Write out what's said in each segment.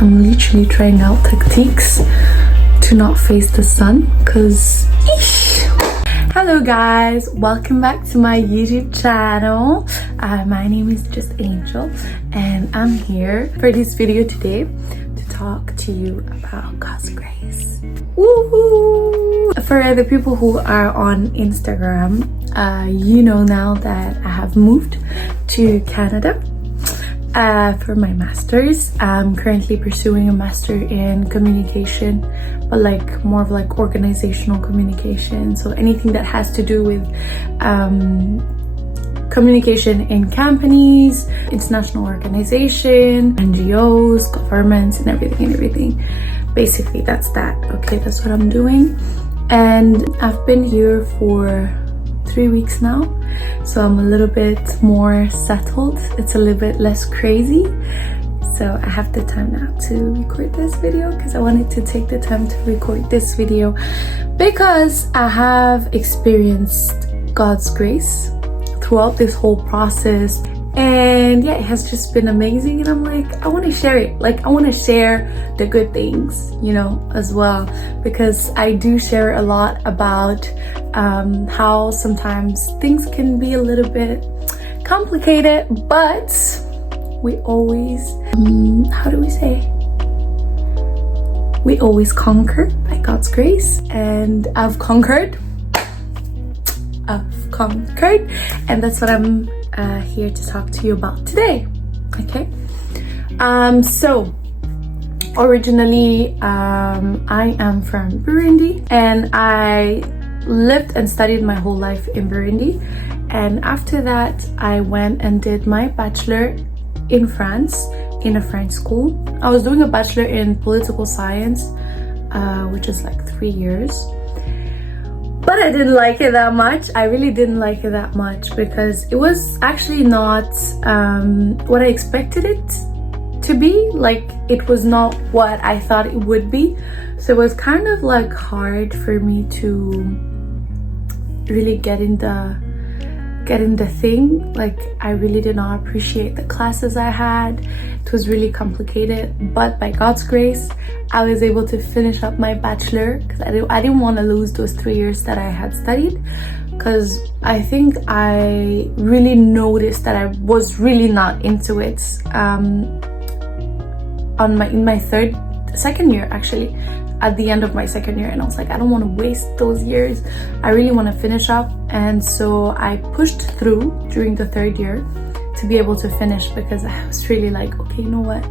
I'm literally trying out tactics to not face the sun because hello guys, welcome back to my YouTube channel. My name is just Angel and I'm here for this video today to talk to you about God's grace. Woohoo! For the people who are on Instagram, you know now that I have moved to Canada for my master's. I'm currently pursuing a master in communication, but like more of like organizational communication, so anything that has to do with communication in companies, international organization, NGOs, governments, and everything. Basically that's that. Okay, that's what I'm doing, and I've been here for 3 weeks now, so I'm a little bit more settled. It's a little bit less crazy, so I have the time now to record this video because I wanted to take the time to record this video because I have experienced God's grace throughout this whole process, and yeah, it has just been amazing. And I'm like, I want to share it. Like, I want to share the good things, you know, as well, because I do share a lot about how sometimes things can be a little bit complicated, but we always how do we say, we always conquer by God's grace. And I've conquered, and that's what I'm here to talk to you about today. Okay, so originally I am from Burundi, and I lived and studied my whole life in Burundi, and after that I went and did my bachelor in France in a French school. I was doing a bachelor in political science, which is like 3 years, but I didn't like it that much. I really didn't like it that much because it was actually not what I expected it to be. Like, it was not what I thought it would be, so it was kind of like hard for me to really get in the thing. Like, I really did not appreciate the classes I had. It was really complicated, but by God's grace I was able to finish up my bachelor because I didn't want to lose those 3 years that I had studied, because I think I really noticed that I was really not into it in my second year, actually, at the end of my second year. And I was like, I don't want to waste those years. I really want to finish up. And so I pushed through during the third year to be able to finish, because I was really like, okay, you know what,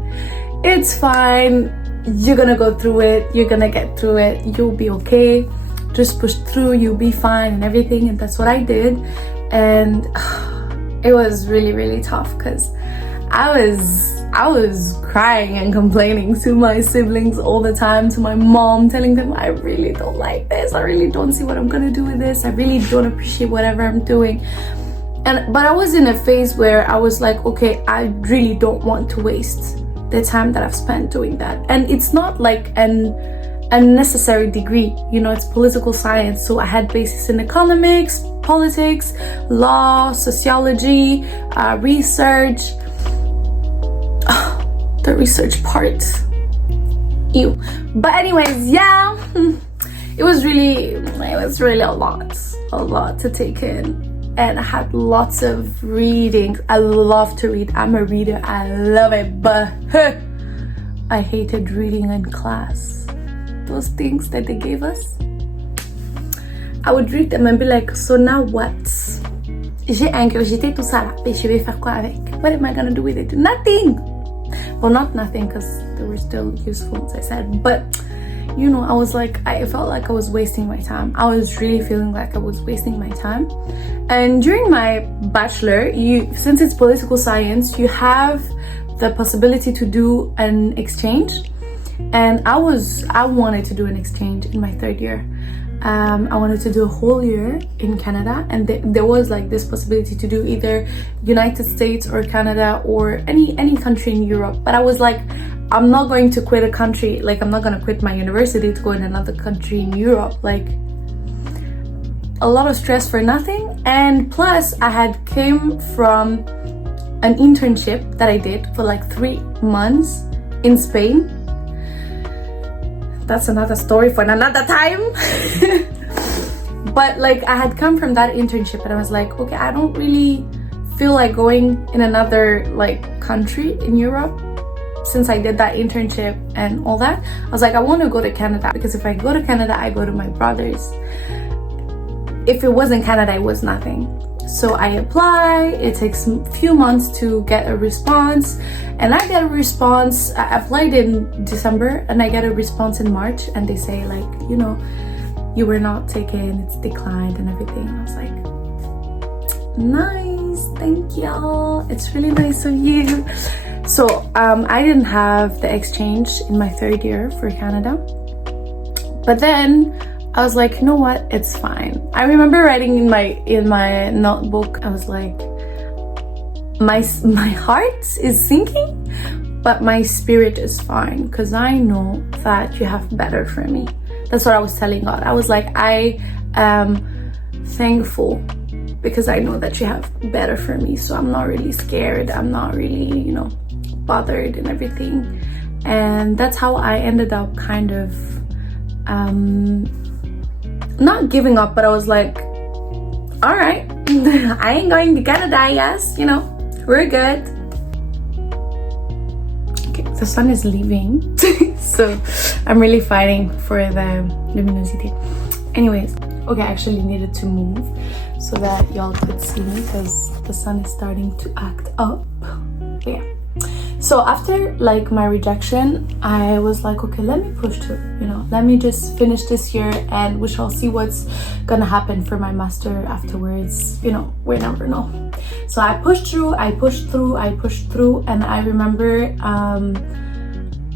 it's fine, you're gonna go through it, you're gonna get through it, you'll be okay, just push through, you'll be fine and everything. And that's what I did. And it was really, really tough because I was crying and complaining to my siblings all the time, to my mom, telling them I really don't like this, I really don't see what I'm gonna do with this, I really don't appreciate whatever I'm doing. But I was in a phase where I was like, okay, I really don't want to waste the time that I've spent doing that. And it's not like an unnecessary degree, you know, it's political science, so I had basis in economics, politics, law, sociology, research. The research part, ew. But anyways, yeah, it was really a lot to take in, and I had lots of reading. I love to read, I'm a reader, I love it, but I hated reading in class. Those things that they gave us, I would read them and be like, so now what? J'ai ingurgité tout ça là, et je vais faire quoi avec? What am I gonna do with it? Nothing. Well, not nothing, because they were still useful, as I said, but you know, I was like, I felt like I was wasting my time. I was really feeling like I was wasting my time. And during my bachelor, since it's political science, you have the possibility to do an exchange, and I wanted to do an exchange in my third year. I wanted to do a whole year in Canada, and there was like this possibility to do either United States or Canada or any country in Europe. But I was like, I'm not going to quit a country, like I'm not going to quit my university to go in another country in Europe. Like, a lot of stress for nothing. And plus I had came from an internship that I did for like 3 months in Spain, that's another story for another time. But like, I had come from that internship and I was like, okay, I don't really feel like going in another like country in Europe. Since I did that internship and all that, I was like, I want to go to Canada, because if I go to Canada, I go to my brother's. If it wasn't Canada, it was nothing. So I apply, it takes a few months to get a response, and I get a response. I applied in December and I get a response in March, and they say like, you know, you were not taken, it's declined and everything. I was like, nice, thank y'all, it's really nice of you. So I didn't have the exchange in my third year for Canada, but then I was like, you know what, it's fine. I remember writing in my notebook, I was like, my heart is sinking, but my spirit is fine, because I know that you have better for me. That's what I was telling God. I was like, I am thankful because I know that you have better for me. So I'm not really scared. I'm not really, you know, bothered and everything. And that's how I ended up kind of not giving up, but I was like, all right, I ain't going to Canada, I guess, you know, we're good. Okay, the sun is leaving. So I'm really fighting for the luminosity. Anyways, okay, I actually needed to move so that y'all could see me, because the sun is starting to act up. But yeah. So after like my rejection, I was like, okay, let me push through, you know, let me just finish this year and we shall see what's gonna happen for my master afterwards, you know, we never know. So I pushed through, and I remember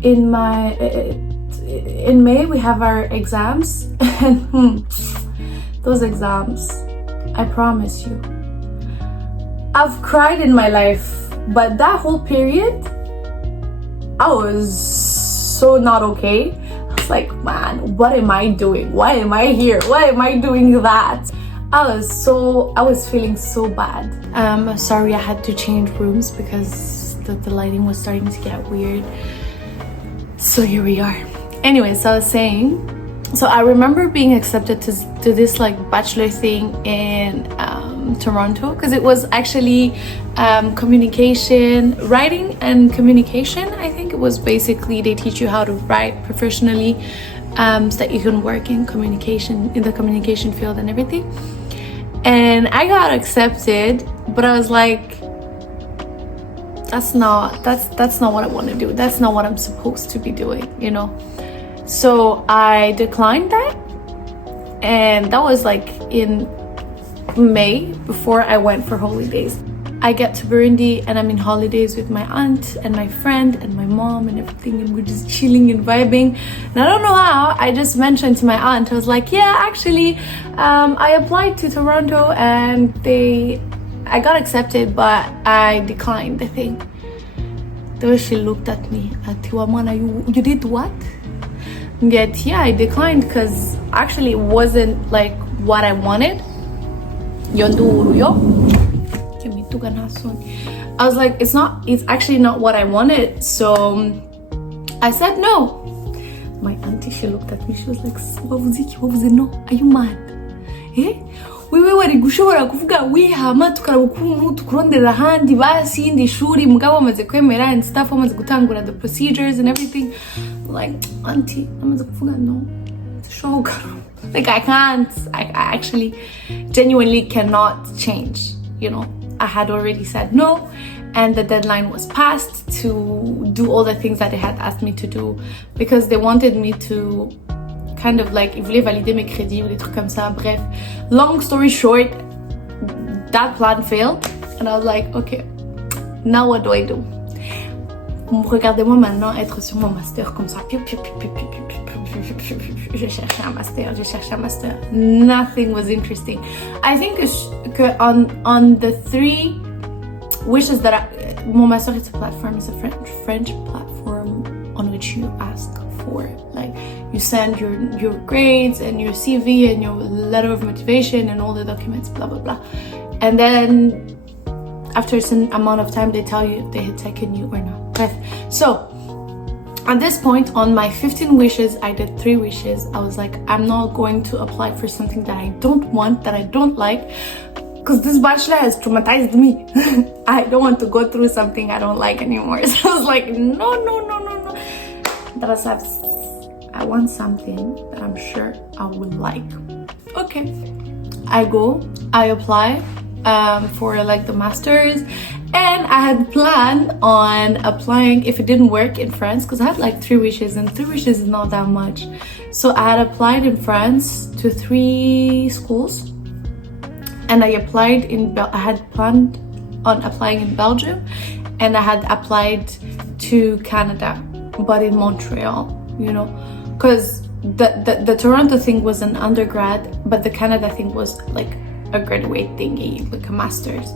in May we have our exams, and those exams, I promise you, I've cried in my life. But that whole period, I was so not okay. I was like, man, what am I doing? Why am I here? Why am I doing that? I was feeling so bad. Sorry, I had to change rooms because the lighting was starting to get weird. So here we are. Anyway, so I was saying, so I remember being accepted to this like bachelor thing in Toronto, because it was actually communication, writing and communication. I think it was basically they teach you how to write professionally, so that you can work in the communication field and everything. And I got accepted, but I was like, that's not what I want to do. That's not what I'm supposed to be doing, you know. So I declined that, and that was like in May, before I went for holidays. I get to Burundi and I'm in holidays with my aunt and my friend and my mom and everything, and we're just chilling and vibing. And I don't know how, I just mentioned to my aunt, I was like, yeah, actually I applied to Toronto and I got accepted, but I declined the thing. Then she looked at me, you did what? Yet yeah, I declined because actually it wasn't like what I wanted. I was like, it's actually not what I wanted. So I said no. My auntie, she looked at me, she was like, no, are you mad? Wewe wari gushobora kuvuga wihama tukaraba ukuntu tukurondera ahandi basi indi shuri mugabo amaze kwemera and stuff, amaze gutangura the procedures and everything. Like, auntie, amaze kuvuga no, shoga. Like, I actually genuinely cannot change, you know. I had already said no, and the deadline was passed to do all the things that they had asked me to do, because they wanted me to kind of like, ils voulaient valider mes crédits ou des trucs comme ça. Bref, long story short, that plan failed, and I was like, okay, now what do I do? Regardez-moi maintenant être sur mon master comme ça. Je cherchais un master. Nothing was interesting. I think on the three wishes that mon master is a platform, it's a French platform on which you ask for, like, you send your grades and your CV and your letter of motivation and all the documents, blah blah blah, and then after a certain amount of time they tell you if they had taken you or not. So at this point, on my 15 wishes, I did 3 wishes. I was like, I'm not going to apply for something that I don't want, that I don't like, because this bachelor has traumatized me. I don't want to go through something I don't like anymore. So I was like, no. I want something that I'm sure I would like. Okay, I apply for like the masters, and I had planned on applying if it didn't work in France, because I had like 3 wishes, and 3 wishes is not that much. So I had applied in France to 3 schools, and I had planned on applying in Belgium, and I had applied to Canada, but in Montreal, you know, because the Toronto thing was an undergrad, but the Canada thing was like a graduate thingy, like a master's.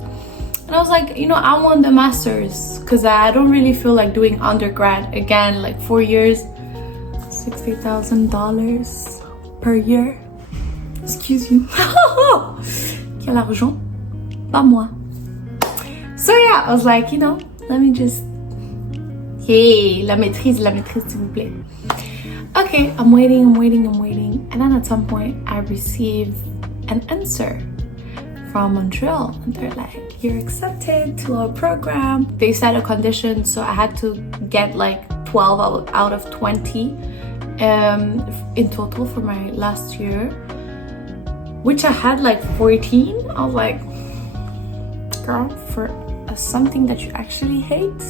And I was like, you know, I want the master's, because I don't really feel like doing undergrad again, like 4 years, $60,000 per year. Excuse you. Quel argent? Pas moi. So yeah, I was like, you know, let me just... Hey, la maîtrise, s'il vous plaît. Okay, I'm waiting. And then at some point, I receive an answer from Montreal, and they're like, you're accepted to our program. They set a condition, so I had to get like 12 out of 20 in total for my last year, which I had like 14. I was like, girl, for something that you actually hate,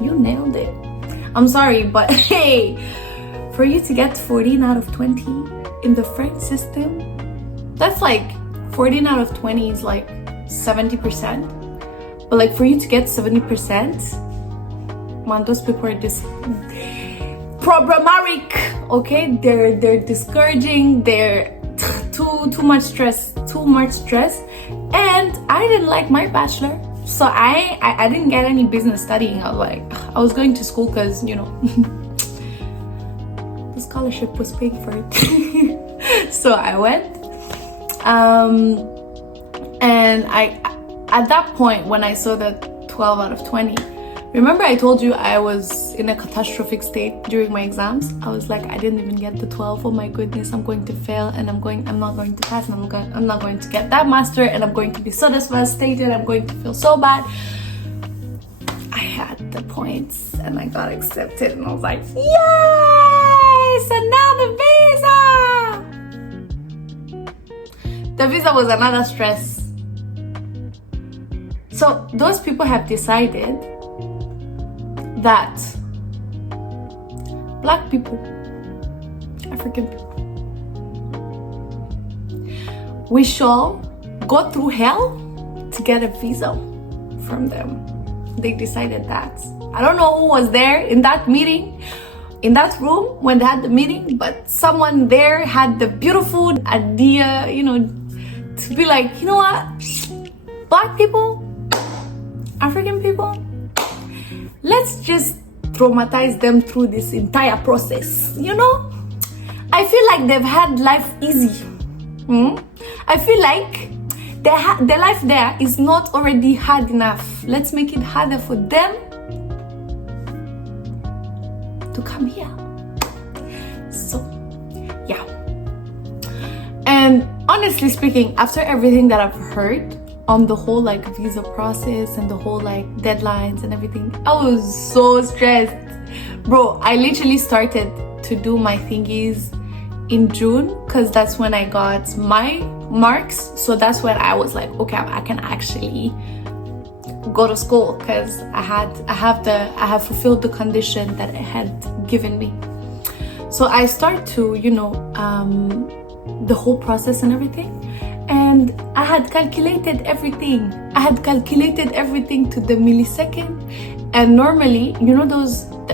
you nailed it. I'm sorry, but hey, for you to get 14 out of 20 in the French system, that's like 14 out of 20 is like 70%. But like for you to get 70%, man, those people are just problematic, okay? They're discouraging, they're too much stress. And I didn't like my bachelor, so I didn't get any business studying. I was going to school because, you know, the scholarship was paying for it. So I went, and I at that point when I saw that 12 out of 20, remember I told you I was in a catastrophic state during my exams? I was like, I didn't even get the 12. Oh my goodness, I'm going to fail, and I'm not going to pass, and I'm not going to get that master, and I'm going to be so devastated, I'm going to feel so bad. I had the points and I got accepted, and I was like, yay! So now the visa was another stress. So those people have decided that Black people, African people, we shall go through hell to get a visa from them. They decided that. I don't know who was there in that meeting, in that room when they had the meeting, but someone there had the beautiful idea, you know, to be like, you know what, Black people, African people, let's just traumatize them through this entire process, you know? I feel like they've had life easy. I feel like their life there is not already hard enough. Let's make it harder for them to come here. So, yeah. And honestly speaking, after everything that I've heard on the whole like visa process and the whole like deadlines and everything, I was so stressed. Bro, I literally started to do my thingies in June, because that's when I got my marks. So that's when I was like, okay, I can actually go to school, because I have fulfilled the condition that it had given me. So I start to, you know, the whole process and everything. And I had calculated everything. I had calculated everything to the millisecond. And normally, you know,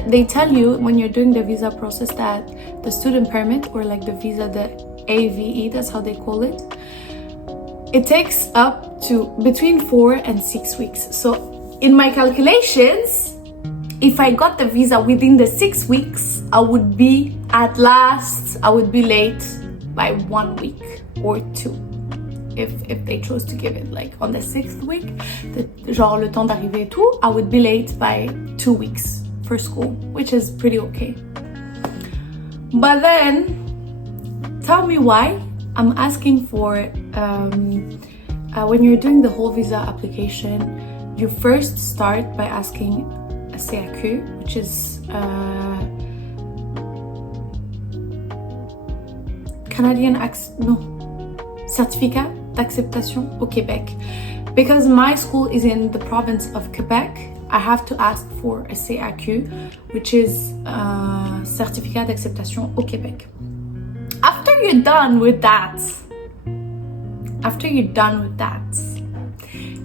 they tell you when you're doing the visa process that the student permit, or like the visa, the AVE, that's how they call it, it takes up to between 4 and 6 weeks. So in my calculations, if I got the visa within the 6 weeks, I would be late by 1 week or 2. If they chose to give it like on the 6th week, genre le temps d'arriver et tout, I would be late by 2 weeks for school, which is pretty okay. But then, tell me why I'm asking for, when you're doing the whole visa application, you first start by asking a CAQ, which is certificat d'acceptation au Québec. Because my school is in the province of Quebec, I have to ask for a CAQ, which is certificat d'acceptation au Québec. After you're done with that,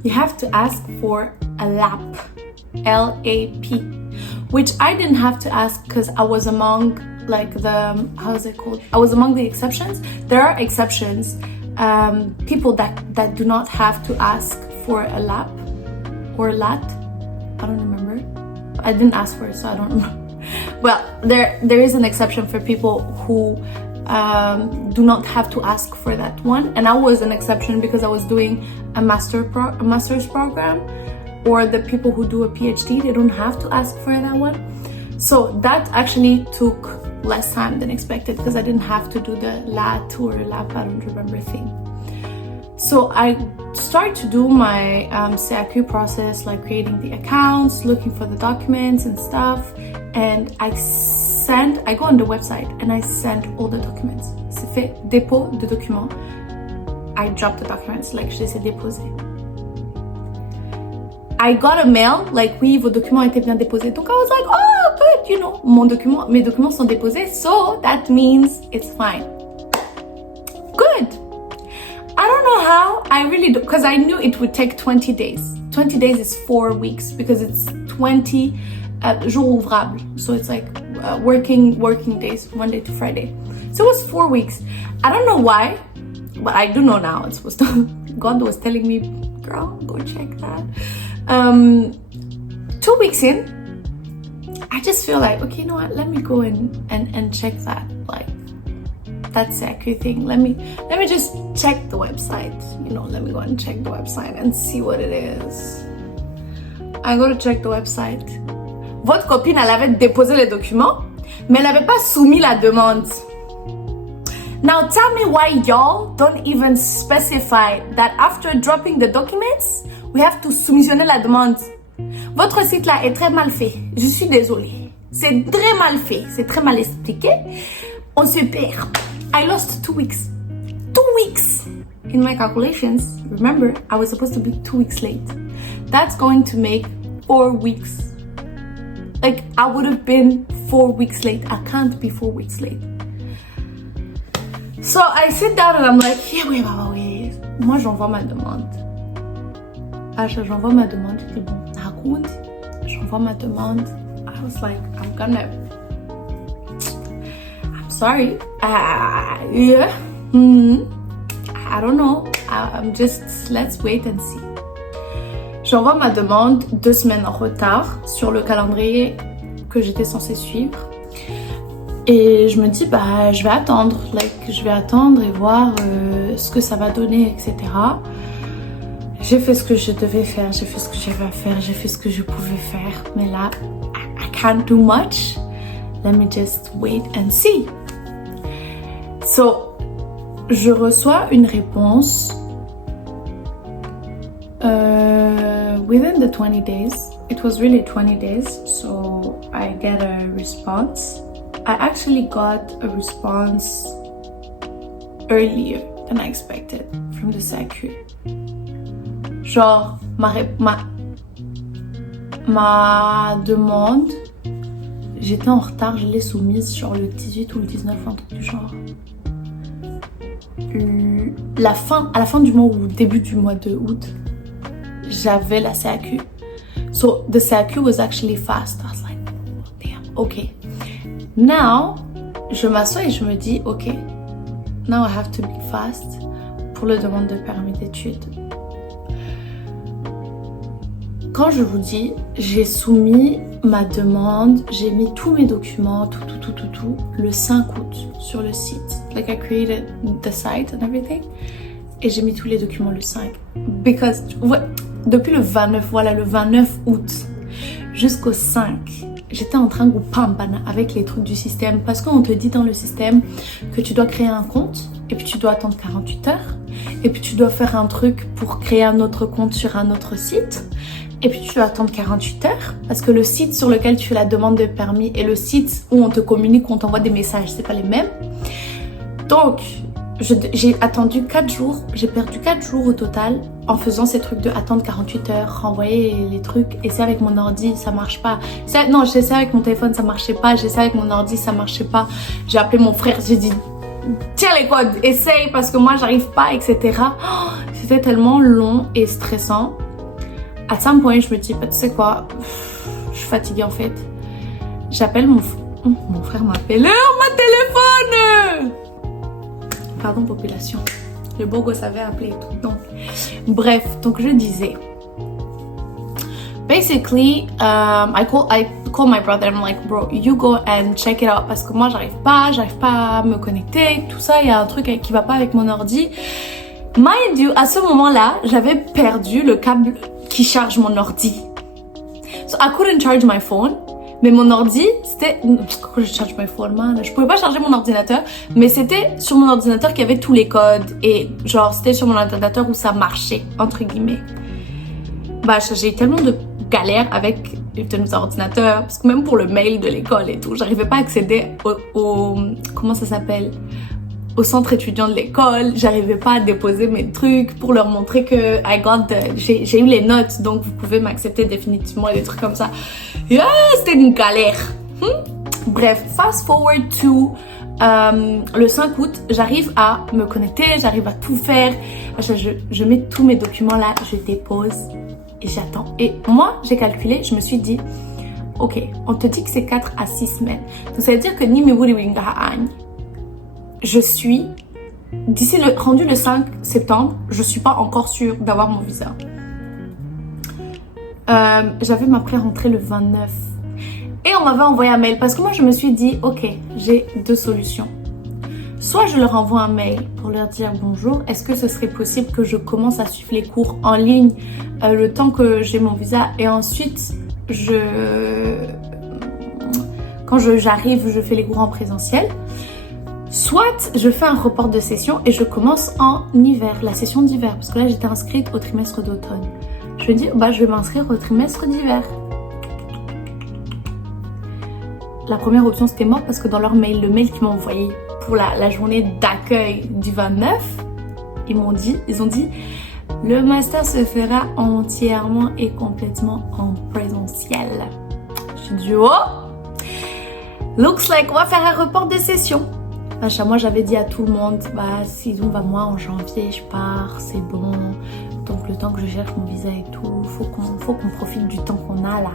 you have to ask for a LAP, L-A-P, which I didn't have to ask because I was among I was among the exceptions. There are exceptions, people that do not have to ask for a LAP or LAT. I don't remember. I didn't ask for it, so I don't remember. Well, there is an exception for people who do not have to ask for that one, and I was an exception because I was doing a master's program, or the people who do a PhD, they don't have to ask for that one. So that actually took less time than expected because I didn't have to do the LAT or LAP, I don't remember thing. So I started to do my CAQ process, like creating the accounts, looking for the documents and stuff, and I go on the website and I send all the documents. C'est fait dépôt de documents. I drop the documents, like je les ai déposés. I got a mail, like oui, vos documents étaient bien déposés. Donc I was like, oh, good, you know, mes documents sont déposés, so that means it's fine. Good. I don't know how, I really do, because I knew it would take 20 days. 20 days is 4 weeks because it's 20 jours ouvrables. So it's like working days, Monday to Friday. So it was 4 weeks. I don't know why, but I do know now. It's supposed to, God was telling me, girl, go check that. 2 weeks in, I just feel like, okay, you know what, let me go and check that, like, that CAQ thing. Let me just check the website, you know, let me go and check the website and see what it is. I go to check the website. Votre copine, elle avait déposé les documents, mais elle n'avait pas soumis la demande. Now tell me why y'all don't even specify that after dropping the documents, we have to soumissionner la demande. Votre site là est très mal fait. Je suis désolée. C'est très mal fait. C'est très mal expliqué. On se perd. I lost 2 weeks. 2 weeks! In my calculations, remember, I was supposed to be 2 weeks late. That's going to make 4 weeks. Like, I would have been 4 weeks late. I can't be 4 weeks late. So I sit down and I'm like, yeah, wait. Moi, j'envoie ma demande. J'envoie ma demande. Je dis, bon, raconte. J'envoie ma demande. I was like, I'm sorry. Yeah. I don't know. I'm just, let's wait and see. J'envoie ma demande 2 semaines en retard sur le calendrier que j'étais censée suivre. Et je me dis, bah, je vais attendre et voir ce que ça va donner, etc. J'ai fait ce que je devais faire, j'ai fait ce que j'avais à faire, j'ai fait ce que je pouvais faire. Mais là, I can't do much. Let me just wait and see. So, je reçois une réponse within the 20 days. It was really 20 days, so I get a response. I actually got a response earlier than I expected from the CAQ. Genre, ma demande, j'étais en retard, je l'ai soumise sur le 18 ou le 19, un truc du genre. À la fin du mois ou début du mois de août, j'avais la CAQ. So the CAQ was actually fast. I was like, oh, damn, okay. Now, je m'assois et je me dis, ok, now I have to be fast pour la demande de permis d'études. Quand je vous dis, j'ai soumis ma demande, j'ai mis tous mes documents, tout, le 5 août sur le site. Like I created the site and everything. Et j'ai mis tous les documents le 5. Because, depuis le 29, voilà, le 29 août jusqu'au 5, j'étais en train de pambana avec les trucs du système parce qu'on te dit dans le système que tu dois créer un compte et puis tu dois attendre 48 heures et puis tu dois faire un truc pour créer un autre compte sur un autre site et puis tu dois attendre 48 heures parce que le site sur lequel tu fais la demande de permis et le site où on te communique, où on t'envoie des messages, c'est pas les mêmes. Donc j'ai attendu 4 jours, j'ai perdu 4 jours au total en faisant ces trucs de attendre 48 heures, renvoyer les trucs, essayer avec mon ordi, ça marche pas. Non, j'ai essayé avec mon téléphone, ça marchait pas, j'ai essayé avec mon ordi, ça marchait pas. J'ai appelé mon frère, j'ai dit tiens les codes, essaye parce que moi j'arrive pas, etc. Oh, c'était tellement long et stressant. À un point, je me dis, bah, tu sais quoi, je suis fatiguée en fait. J'appelle mon frère m'appelle, ma téléphone. Pardon population, le bogo savait appeler et tout. Donc bref, donc je disais basically I call my brother, I'm like bro you go and check it out parce que moi j'arrive pas à me connecter, tout ça, il y a un truc qui va pas avec mon ordi. Mind you, à ce moment-là j'avais perdu le câble qui charge mon ordi, so I couldn't charge my phone. Mais mon ordi, c'était... Pourquoi je charge my phone, man? Je pouvais pas charger mon ordinateur, mais c'était sur mon ordinateur qu'il y avait tous les codes. Et genre, c'était sur mon ordinateur où ça marchait, entre guillemets. Bah, j'ai eu tellement de galères avec nos ordinateurs, parce que même pour le mail de l'école et tout, j'arrivais pas à accéder au comment ça s'appelle? Au centre étudiant de l'école, j'arrivais pas à déposer mes trucs pour leur montrer que j'ai eu les notes, donc vous pouvez m'accepter définitivement et des trucs comme ça. Yeah, c'était une galère. Bref, fast forward to le 5 août, j'arrive à me connecter, j'arrive à tout faire. Je mets tous mes documents là, je dépose et j'attends. Et moi, j'ai calculé, je me suis dit, ok, on te dit que c'est 4 à 6 semaines. Donc ça veut dire que ni me wuri winga ha'ani. Je suis, d'ici rendu le 5 septembre, je suis pas encore sûre d'avoir mon visa. J'avais ma pré-rentrée le 29. Et on m'avait envoyé un mail parce que moi je me suis dit, ok, j'ai 2 solutions. Soit je leur envoie un mail pour leur dire bonjour, est-ce que ce serait possible que je commence à suivre les cours en ligne le temps que j'ai mon visa et ensuite quand j'arrive, je fais les cours en présentiel. Soit je fais un report de session et je commence en hiver, la session d'hiver, parce que là j'étais inscrite au trimestre d'automne. Je me dis, bah je vais m'inscrire au trimestre d'hiver. La première option c'était mort parce que dans leur mail, le mail qu'ils m'ont envoyé pour la journée d'accueil du 29, ils ont dit le master se fera entièrement et complètement en présentiel. Je dis oh, looks like on va faire un report de session. Moi j'avais dit à tout le monde, bah sinon bah moi en janvier je pars, c'est bon. Donc le temps que je cherche mon visa et tout, faut qu'on profite du temps qu'on a là.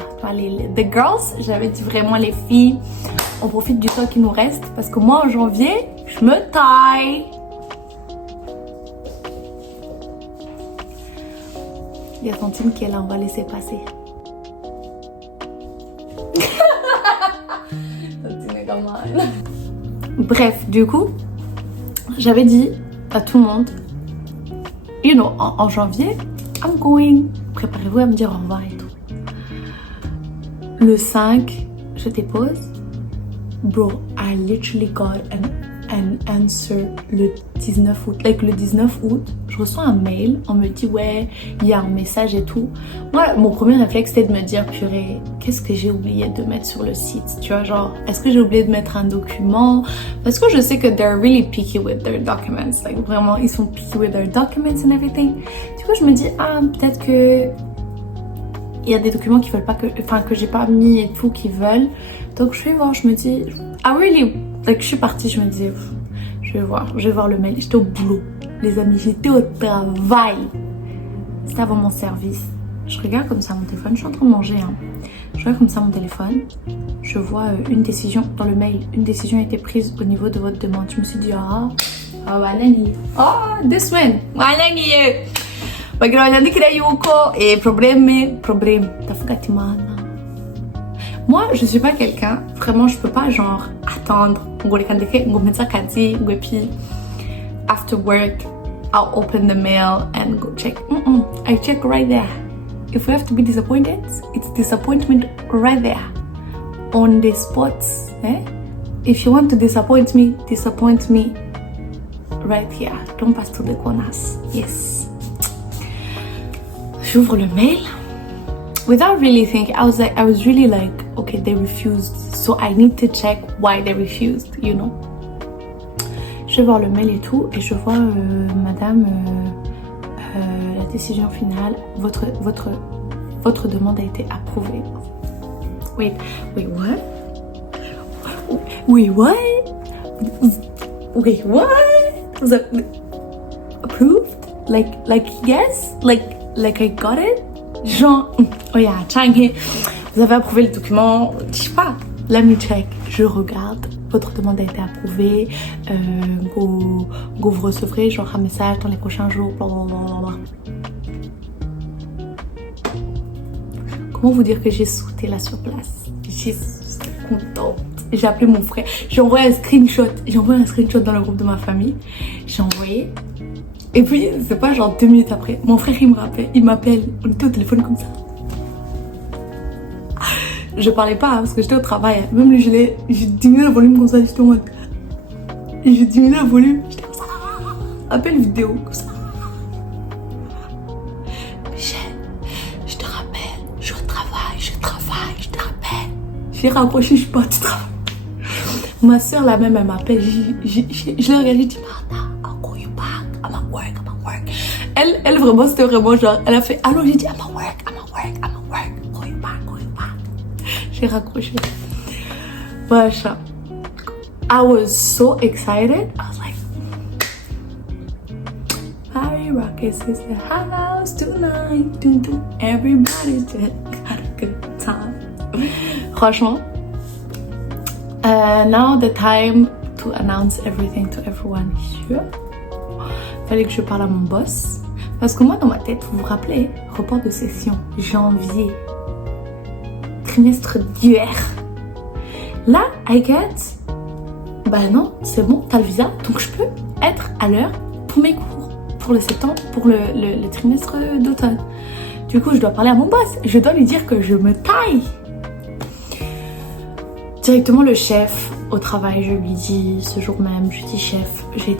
The girls, j'avais dit vraiment les filles, on profite du temps qui nous reste parce que moi en janvier, je me taille. Il y a Tantine qui est là, on va laisser passer. Tantine est comme moi. Bref, du coup, j'avais dit à tout le monde, you know, en janvier, I'm going. Préparez-vous à me dire au revoir et tout. Le 5, je dépose. Bro, I literally got an answer le 19 août. Like le 19 août, je reçois un mail, on me dit ouais, il y a un message et tout. Moi, mon premier réflexe c'était de me dire purée, qu'est-ce que j'ai oublié de mettre sur le site? Tu vois, genre, est-ce que j'ai oublié de mettre un document? Parce que je sais que they're really picky with their documents. Like vraiment, ils sont picky with their documents and everything. Du coup, je me dis ah, peut-être que il y a des documents qui veulent pas que j'ai pas mis et tout, qui veulent. Donc je vais voir, je me dis ah really, like je suis partie, je me disais je vais voir le mail. J'étais au boulot, les amis, j'étais au travail. C'était avant mon service. Je regarde comme ça mon téléphone, je suis en train de manger hein. Je regarde comme ça mon téléphone, je vois une décision dans le mail, une décision a été prise au niveau de votre demande. Je me suis dit this one, moi je suis pas quelqu'un, vraiment je peux pas genre attendre after work I'll open the mail and go check. I check right there. If we have to be disappointed, it's disappointment right there. on the spots. If you want to disappoint me right here. Don't pass through the corners. Yes. J'ouvre le mail. Without really thinking, I was really like, okay, they refused, so I need to check why they refused, you know. Je vais voir le mail et tout, et je vois madame, la décision finale, votre demande a été approuvée. Wait, what? Wait, what? Wait, what? Was that approved? Like yes? Like I got it? Genre, oh yeah, Changi, vous avez approuvé le document, je sais pas, let me check, je regarde, votre demande a été approuvée, vous recevrez genre un message dans les prochains jours, blablabla. Comment vous dire que j'ai sauté là sur place? J'ai contente. J'ai appelé mon frère, j'ai envoyé un screenshot dans le groupe de ma famille, j'ai envoyé. Et puis, c'est pas genre 2 minutes après, mon frère il m'appelle, on était au téléphone comme ça. Je parlais pas parce que j'étais au travail, même lui j'ai diminué le volume comme ça, j'étais en mode... J'ai diminué le volume, j'étais comme ça, appel vidéo comme ça. Michel, je te rappelle, je travaille, je te rappelle. J'ai raccroché, je suis partie travailler. Ma soeur la même, elle m'appelle, je l'ai regardée, j'ai dit Martha, I'll call you back, I'm at work. Elle vraiment, c'était vraiment genre, elle a fait allô, j'ai dit I'm at work, call you back. J'ai raccroché. Voilà. I was so excited, I was like, Party Rockets is the house tonight, everybody just had a good time. Franchement, now the time to announce everything to everyone here. Fallait que je parle à mon boss. Parce que moi, dans ma tête, vous vous rappelez, report de session, janvier, trimestre d'hier. Là, I get, bah non, c'est bon, t'as le visa, donc je peux être à l'heure pour mes cours, pour le septembre, pour le trimestre d'automne. Du coup, je dois parler à mon boss, je dois lui dire que je me taille. Directement le chef au travail, je lui dis ce jour même, je lui dis chef, j'ai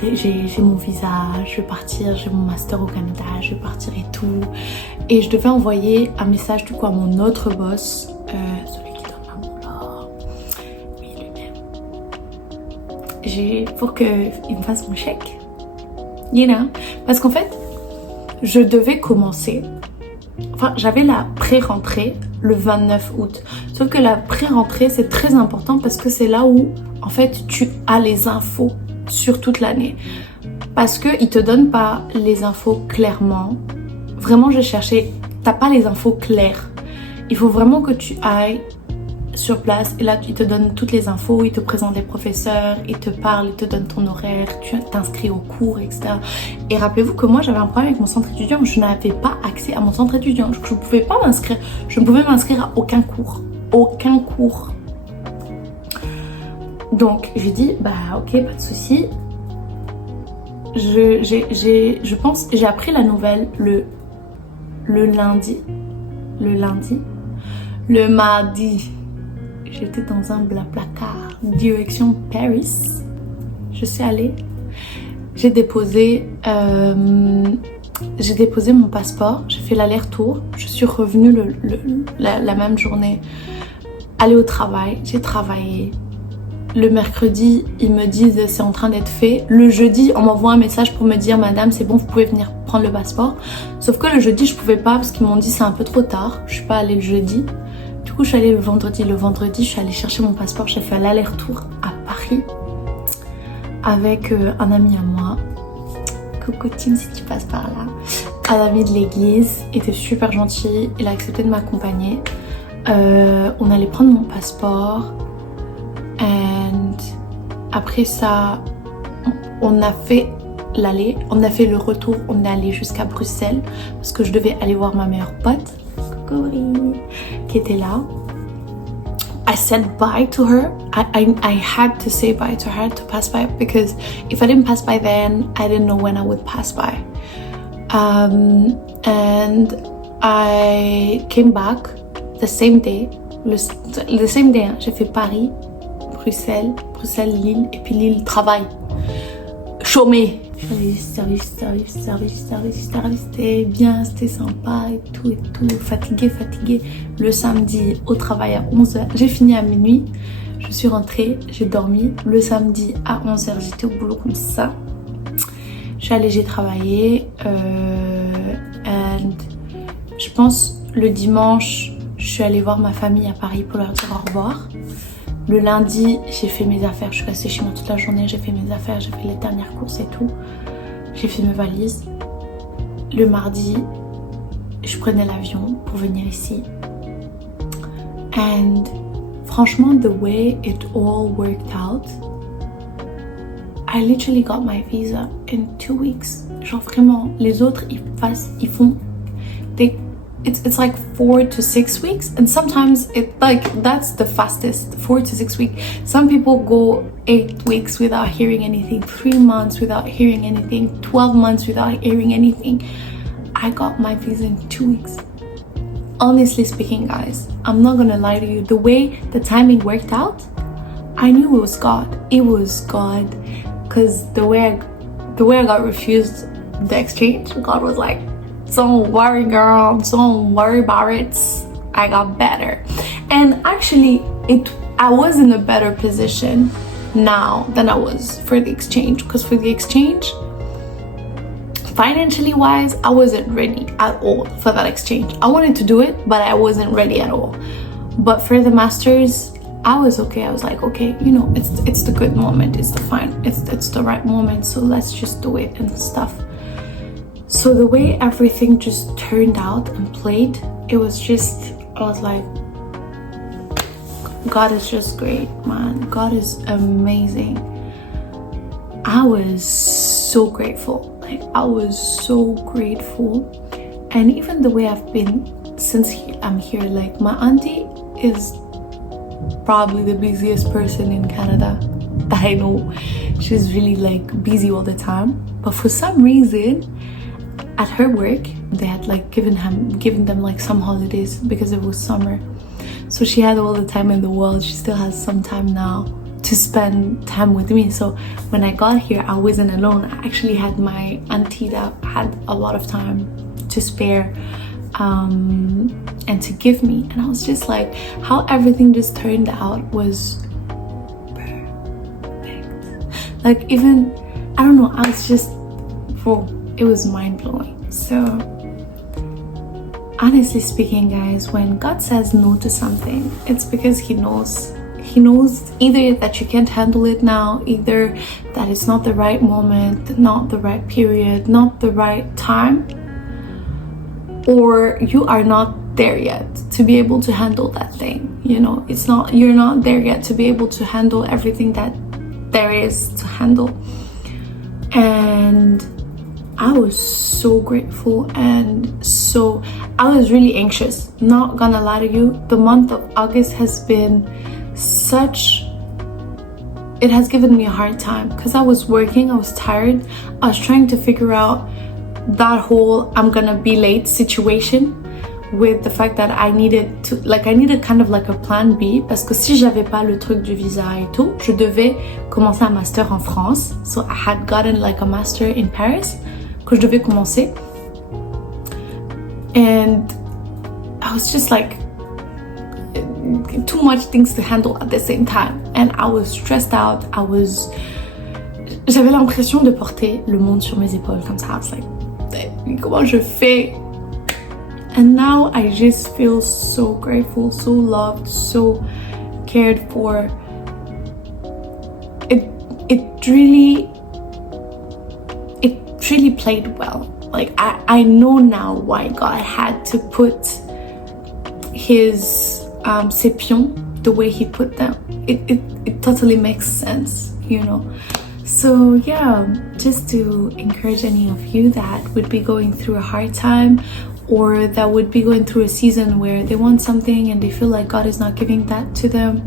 mon visa, je vais partir, j'ai mon master au Canada, je vais partir et tout. Et je devais envoyer un message du coup à mon autre boss, celui qui donne ma boulot, oui lui-même, pour qu'il me fasse mon chèque, you know. Parce qu'en fait, je devais commencer, enfin j'avais la pré-rentrée le 29 août. Sauf que la pré-rentrée, c'est très important parce que c'est là où, en fait, tu as les infos sur toute l'année. Parce qu'ils te donnent pas les infos clairement. Vraiment, j'ai cherché, t'as pas les infos claires. Il faut vraiment que tu ailles sur place et là, ils te donnent toutes les infos, ils te présentent les professeurs, ils te parlent, ils te donnent ton horaire, tu t'inscris au cours, etc. Et rappelez-vous que moi, j'avais un problème avec mon centre étudiant, je n'avais pas accès à mon centre étudiant, je ne pouvais pas m'inscrire, je ne pouvais m'inscrire à aucun cours. Donc, j'ai dit, bah ok, pas de souci. Je pense, j'ai appris la nouvelle le lundi. Le mardi, j'étais dans un placard direction Paris. Je suis allée. J'ai déposé mon passeport. J'ai fait l'aller-retour. Je suis revenue la même journée. Aller au travail. J'ai travaillé. Le mercredi, ils me disent c'est en train d'être fait. Le jeudi, on m'envoie un message pour me dire madame, c'est bon, vous pouvez venir prendre le passeport. Sauf que le jeudi, je pouvais pas parce qu'ils m'ont dit c'est un peu trop tard. Je suis pas allée le jeudi. Du coup, je suis allée le vendredi. Le vendredi, je suis allée chercher mon passeport. J'ai fait l'aller-retour à Paris avec un ami à moi. Coucou Tim, si tu passes par là. Un ami de l'église. Il était super gentil. Il a accepté de m'accompagner. On allait prendre mon passeport. And après ça, on a fait l'aller, on a fait le retour, on est allé jusqu'à Bruxelles parce que je devais aller voir ma meilleure pote, qui était là. I said bye to her. I had to say bye to her to pass by because if I didn't pass by then, I didn't know when I would pass by. And I came back the same day. le same day, hein. J'ai fait Paris, Bruxelles, Lille, et puis Lille, travail. Chômé. Service, c'était bien, c'était sympa et tout, fatigué. Le samedi, au travail à 11h, j'ai fini à minuit, je suis rentrée, j'ai dormi. Le samedi à 11h, j'étais au boulot comme ça. J'ai travaillé, and je pense le dimanche, je suis allée voir ma famille à Paris pour leur dire au revoir. Le lundi, j'ai fait mes affaires, je suis restée chez moi toute la journée, j'ai fait mes affaires, j'ai fait les dernières courses et tout. J'ai fait mes valises. Le mardi, je prenais l'avion pour venir ici. And franchement, the way it all worked out, I literally got my visa in 2 weeks. Genre vraiment, les autres, ils font... It's like 4 to 6 weeks, and sometimes that's the fastest, 4 to 6 weeks. Some people go 8 weeks without hearing anything, 3 months without hearing anything, 12 months without hearing anything. I got my visa in 2 weeks. Honestly speaking, guys, I'm not gonna lie to you, the way the timing worked out, I knew it was God. It was God, because the way I got refused the exchange, God was like, don't worry, girl, don't worry about it, I got better. And actually, I was in a better position now than I was for the exchange, because for the exchange, financially wise, I wasn't ready at all for that exchange. I wanted to do it, but I wasn't ready at all. But for the masters, I was okay. I was like, okay, you know, it's the good moment, it's the right moment, so let's just do it and stuff. So the way everything just turned out and played, it was just, I was like, God is just great, man. God is amazing. I was so grateful. Like, I was so grateful. And even the way I've been since I'm here, like, my auntie is probably the busiest person in Canada that I know. She's really like busy all the time. But for some reason, at her work, they had like given them like some holidays because it was summer. So she had all the time in the world. She still has some time now to spend time with me. So when I got here, I wasn't alone. I actually had my auntie that had a lot of time to spare and to give me. And I was just like, how everything just turned out was perfect. Like, even, I don't know, I was just, whoa. It was mind-blowing. So honestly speaking, guys, when God says no to something, it's because he knows either that you can't handle it now, either that it's not the right moment, not the right period, not the right time, or you are not there yet to be able to handle that thing. You know, you're not there yet to be able to handle everything that there is to handle. And I was so grateful, and I was really anxious, not gonna lie to you. The month of August has been it has given me a hard time because I was working, I was tired, I was trying to figure out that whole I'm gonna be late situation with the fact that I needed kind of like a plan B, parce que si j'avais pas le truc du visa et tout, je devais commencer un master en France. So I had gotten like a master in Paris que je devais commencer, and I was just like too much things to handle at the same time, and I was stressed out. J'avais l'impression de porter le monde sur mes épaules comme ça. I was like, comment je fais? And now I just feel so grateful, so loved, so cared for. It really played well. Like, I know now why God had to put his ses pions the way he put them. It totally makes sense, you know. So yeah, just to encourage any of you that would be going through a hard time, or that would be going through a season where they want something and they feel like God is not giving that to them,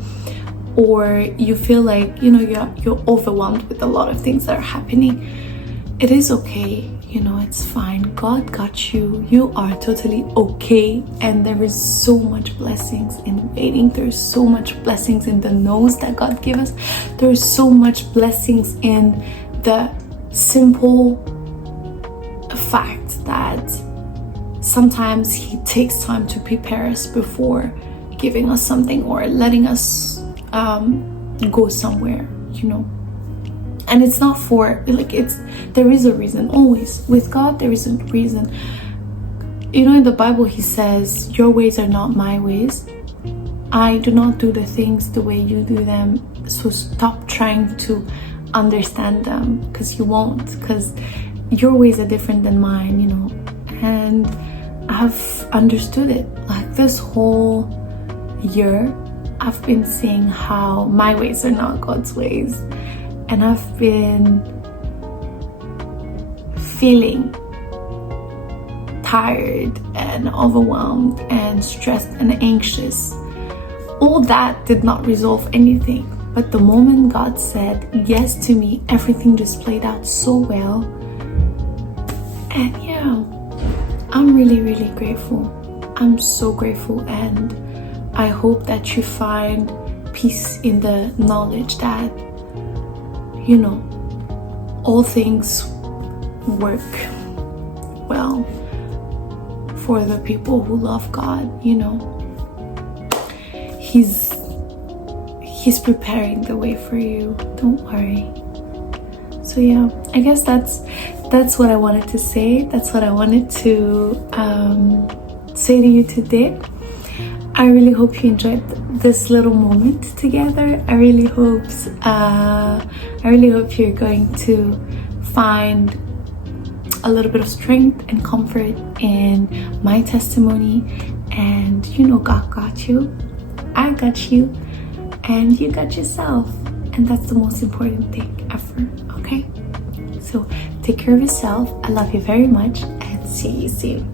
or you feel like, you know, you're overwhelmed with a lot of things that are happening, it is okay. it's fine. God got you. You are totally okay. And there is so much blessings in waiting. There's so much blessings in the no's that God gave us. There's so much blessings in the simple fact that sometimes He takes time to prepare us before giving us something or letting us go somewhere, And it's not for, there is a reason. Always with God there is a reason. In the Bible He says, your ways are not my ways. I do not do the things the way you do them, so stop trying to understand them, because you won't, because your ways are different than mine, and I've understood it. Like this whole year I've been seeing how my ways are not God's ways, and I've been feeling tired and overwhelmed and stressed and anxious. All that did not resolve anything, but the moment God said yes to me, everything just played out so well. And I'm really, really grateful. I'm so grateful, and I hope that you find peace in the knowledge that all things work well for the people who love God. He's preparing the way for you. Don't worry. So I guess that's what I wanted to say. That's what I wanted to say to you today. I really hope you enjoyed this little moment together. I really hope you're going to find a little bit of strength and comfort in my testimony. And God got you, I got you, and you got yourself. And that's the most important thing ever, okay? So take care of yourself. I love you very much, and see you soon.